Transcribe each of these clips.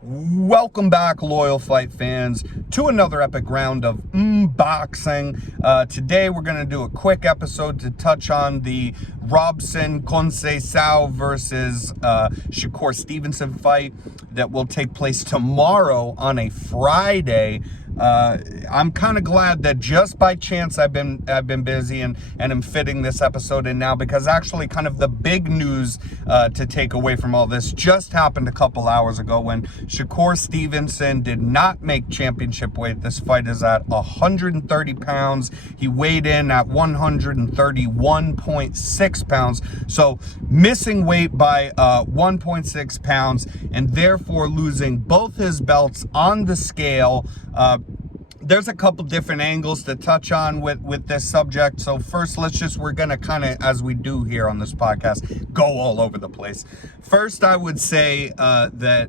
Welcome back, loyal fight fans, to another epic round of boxing. Today we're going to do a quick episode to touch on the Robson Conceicao versus Shakur Stevenson fight that will take place tomorrow on a Friday. I'm kind of glad that just by chance I've been busy and am fitting this episode in now, because actually kind of the big news to take away from all this just happened a couple hours ago when Shakur Stevenson did not make championship weight. This fight is at 130 pounds. He weighed in at 131.6 pounds. So missing weight by 1.6 pounds and therefore losing both his belts on the scale. There's a couple different angles to touch on with this subject. So first, we're going to kind of, as we do here on this podcast, go all over the place. First, I would say that,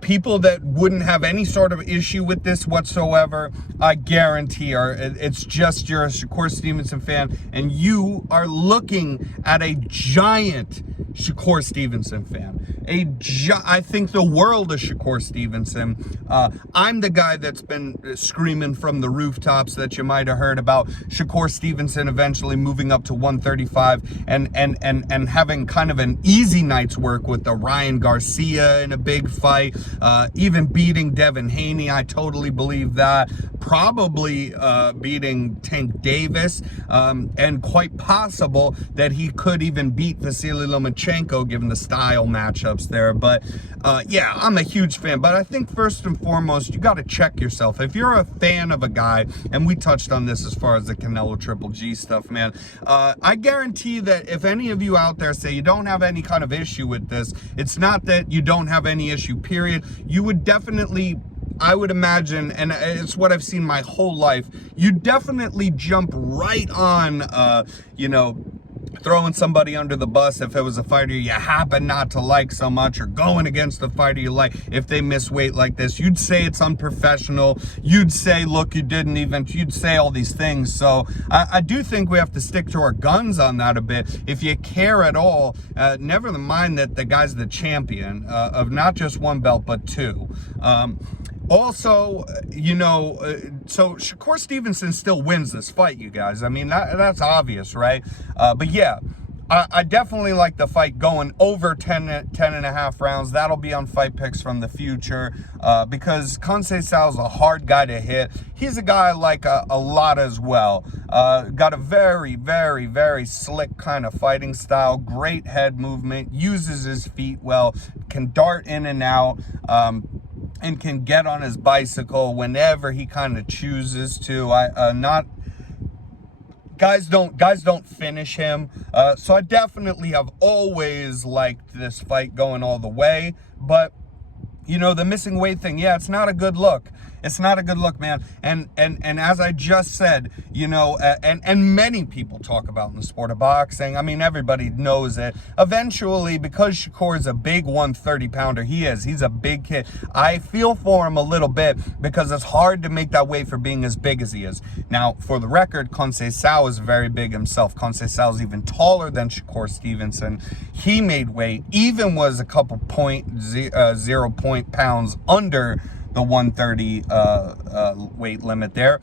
people that wouldn't have any sort of issue with this whatsoever, I guarantee it's just you're a Shakur Stevenson fan and you are looking at a giant Shakur Stevenson fan. I think the world of Shakur Stevenson. I'm the guy that's been screaming from the rooftops that you might have heard about Shakur Stevenson eventually moving up to 135 and having kind of an easy night's work with the Ryan Garcia in a big fight, even beating Devin Haney. I totally believe that. Probably beating Tank Davis, and quite possible that he could even beat Vasily Lomachenko given the style matchups there. But yeah, I'm a huge fan. But I think first and foremost, you got to check yourself. If you're a fan of a guy, and we touched on this as far as the Canelo Triple G stuff, man, I guarantee that if any of you out there say you don't have any kind of issue with this, it's not that you don't have any issue, period. You would definitely, I would imagine, and it's what I've seen my whole life, you definitely jump right on, throwing somebody under the bus if it was a fighter you happen not to like so much, or going against the fighter you like if they miss weight like this. You'd say it's unprofessional. You'd say, look, you'd say all these things. So I do think we have to stick to our guns on that a bit. If you care at all, never mind that the guy's the champion of not just one belt, but two. Also, so Shakur Stevenson still wins this fight, you guys. I mean, that's obvious, right? But yeah, I definitely like the fight going over 10 and a half rounds. That'll be on Fight Picks from the future, because Conceicao's a hard guy to hit. He's a guy I like a lot as well. Got a very, very, very slick kind of fighting style, great head movement, uses his feet well, can dart in and out, and can get on his bicycle whenever he kind of chooses to. Guys don't finish him. So I definitely have always liked this fight going all the way. But the missing weight thing, yeah, it's not a good look. It's not a good look, man. And as I just said, and many people talk about in the sport of boxing, I mean, everybody knows it. Eventually, because Shakur is a big 130-pounder, he's a big kid. I feel for him a little bit because it's hard to make that weight for being as big as he is. Now, for the record, Conceicao is very big himself. Conceicao is even taller than Shakur Stevenson. He made weight, even was a couple 0.0 pounds under the 130 weight limit there.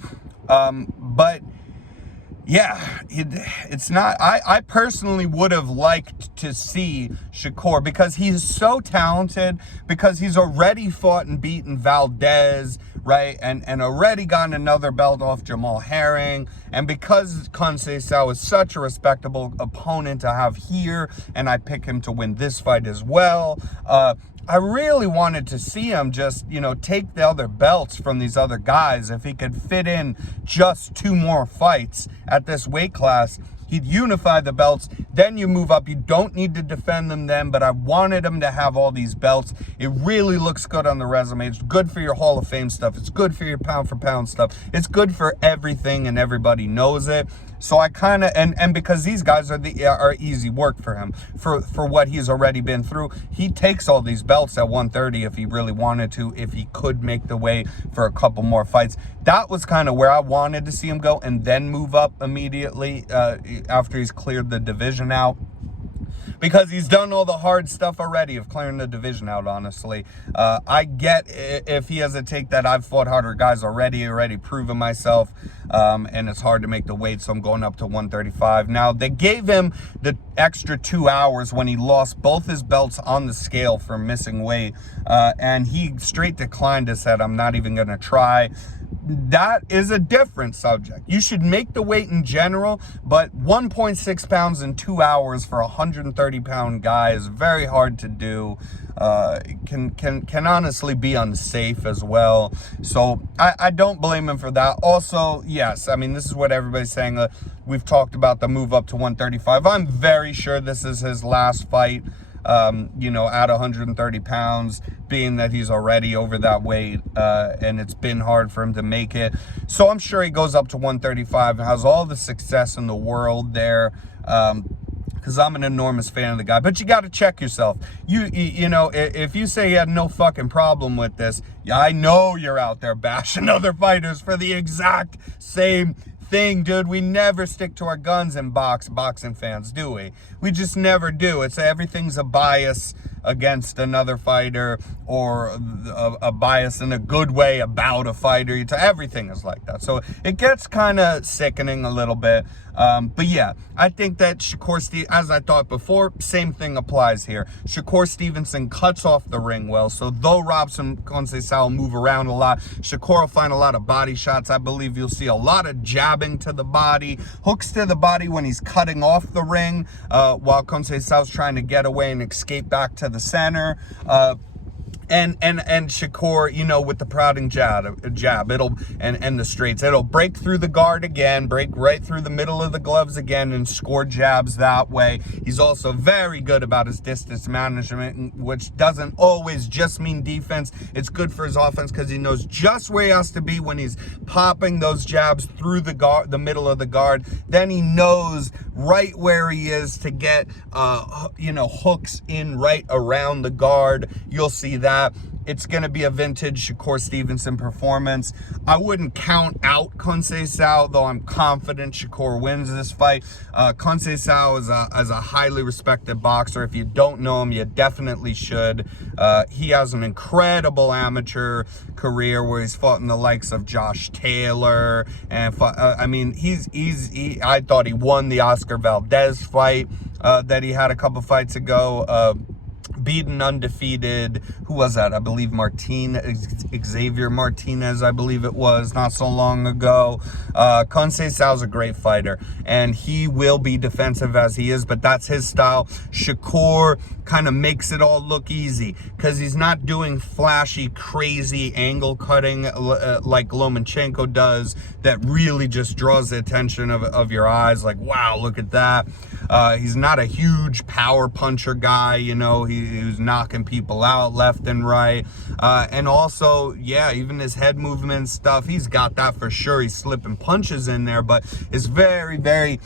But yeah, it's not, I personally would have liked to see Shakur, because he's so talented, because he's already fought and beaten Valdez, right, and already gotten another belt off Jamal Herring, and because Conceicao is such a respectable opponent to have here, and I pick him to win this fight as well, I really wanted to see him just, take the other belts from these other guys. If he could fit in just 2 more fights at this weight class, he'd unify the belts. Then you move up. You don't need to defend them then, but I wanted him to have all these belts. It really looks good on the resume. It's good for your Hall of Fame stuff. It's good for your pound for pound stuff. It's good for everything, and everybody knows it. So I kind of, and because these guys are easy work for him, for what he's already been through. He takes all these belts at 130 if he really wanted to, if he could make the way for a couple more fights. That was kind of where I wanted to see him go, and then move up immediately after he's cleared the division out. because he's done all the hard stuff already of clearing the division out, honestly. I get if he has a take that I've fought harder guys already proven myself, and it's hard to make the weight, so I'm going up to 135. Now, they gave him the extra 2 hours when he lost both his belts on the scale for missing weight, and he straight declined to said, I'm not even going to try. That is a different subject. You should make the weight in general, but 1.6 pounds in 2 hours for a 130-pound guy is very hard to do. Can honestly be unsafe as well. So I don't blame him for that. Also, yes, I mean, this is what everybody's saying. We've talked about the move up to 135. I'm very sure this is his last fight. You know, at 130 pounds, being that he's already over that weight, and it's been hard for him to make it. So I'm sure he goes up to 135 and has all the success in the world there, because I'm an enormous fan of the guy. But you got to check yourself. You know, if you say you had no fucking problem with this, I know you're out there bashing other fighters for the exact same thing, dude. We never stick to our guns in boxing fans, do we? We just never do. It's everything's a bias against another fighter, or a bias in a good way about a fighter. Everything is like that. So it gets kind of sickening a little bit. But yeah, I think that Shakur, as I thought before, same thing applies here. Shakur Stevenson cuts off the ring well. So though Robson Conceicao will move around a lot, Shakur will find a lot of body shots. I believe you'll see a lot of jabbing to the body, hooks to the body when he's cutting off the ring, while Conceicao's trying to get away and escape back to the center. And Shakur, you know, with the prodding jab, it'll and the straights, it'll break through the guard again, break right through the middle of the gloves again, and score jabs that way. He's also very good about his distance management, which doesn't always just mean defense. It's good for his offense because he knows just where he has to be when he's popping those jabs through the guard, the middle of the guard. Then he knows right where he is to get, you know, hooks in right around the guard. You'll see that. It's going to be a vintage Shakur Stevenson performance. I wouldn't count out Conceicao, though I'm confident Shakur wins this fight. Conceicao is a highly respected boxer. If you don't know him, you definitely should. He has an incredible amateur career where he's fought in the likes of Josh Taylor. And I mean, I thought he won the Oscar Valdez fight that he had a couple fights ago. Beaten undefeated, who was that? I believe Xavier Martinez, I believe it was, not so long ago. Conceicao's a great fighter, and he will be defensive as he is, but that's his style. Shakur kind of makes it all look easy because he's not doing flashy, crazy angle cutting like Lomachenko does that really just draws the attention of your eyes, like, wow, look at that. He's not a huge power puncher guy, you know, he's knocking people out left and right. And also, yeah, even his head movement stuff, he's got that for sure. He's slipping punches in there, but it's very, very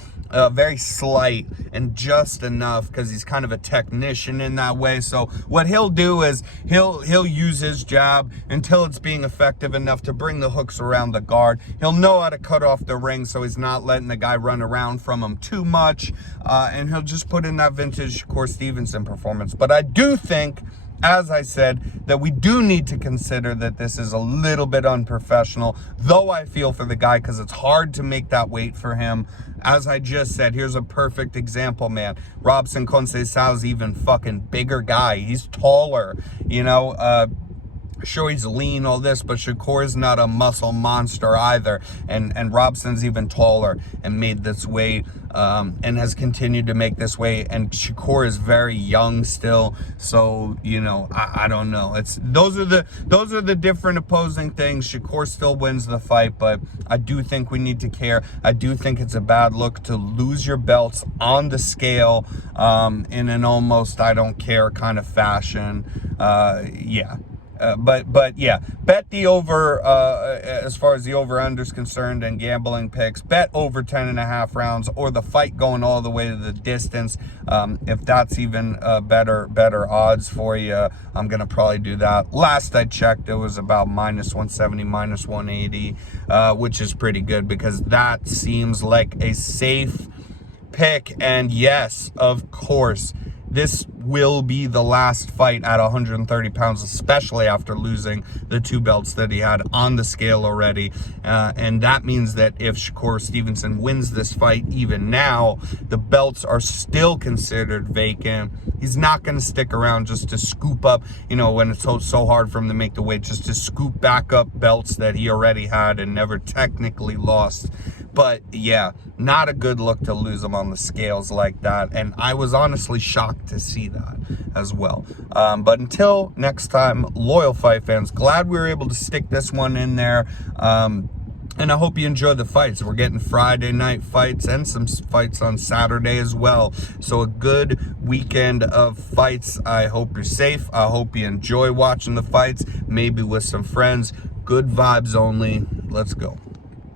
slight and just enough because he's kind of a technician in that way. So what he'll do is he'll use his jab until it's being effective enough to bring the hooks around the guard. He'll know how to cut off the ring so he's not letting the guy run around from him too much, and he'll just put in that vintage Shakur Stevenson performance. But I do think, as I said, that we do need to consider that this is a little bit unprofessional, though I feel for the guy because it's hard to make that weight for him. As I just said, here's a perfect example, man. Robson Conceicao's even fucking bigger guy. He's taller, you know, sure, he's lean, all this, but Shakur's not a muscle monster either. And Robson's even taller and made this weight, and has continued to make this weight. And Shakur is very young still, so you know, I don't know. Those are the different opposing things. Shakur still wins the fight, but I do think we need to care. I do think it's a bad look to lose your belts on the scale in an almost I don't care kind of fashion. Yeah. But yeah, bet the over, as far as the over-under is concerned and gambling picks, bet over 10.5 rounds or the fight going all the way to the distance. If that's even better odds for you, I'm going to probably do that. Last I checked, it was about -170, -180, which is pretty good because that seems like a safe pick. And yes, of course, this will be the last fight at 130 pounds, especially after losing the 2 belts that he had on the scale already. And that means that if Shakur Stevenson wins this fight even now, the belts are still considered vacant. He's not going to stick around just to scoop up, you know, when it's so hard for him to make the weight, just to scoop back up belts that he already had and never technically lost. But yeah, not a good look to lose him on the scales like that. And I was honestly shocked to see that as well. But until next time, loyal fight fans, glad we were able to stick this one in there. And I hope you enjoy the fights. We're getting Friday night fights and some fights on Saturday as well. So a good weekend of fights. I hope you're safe. I hope you enjoy watching the fights, maybe with some friends. Good vibes only. Let's go.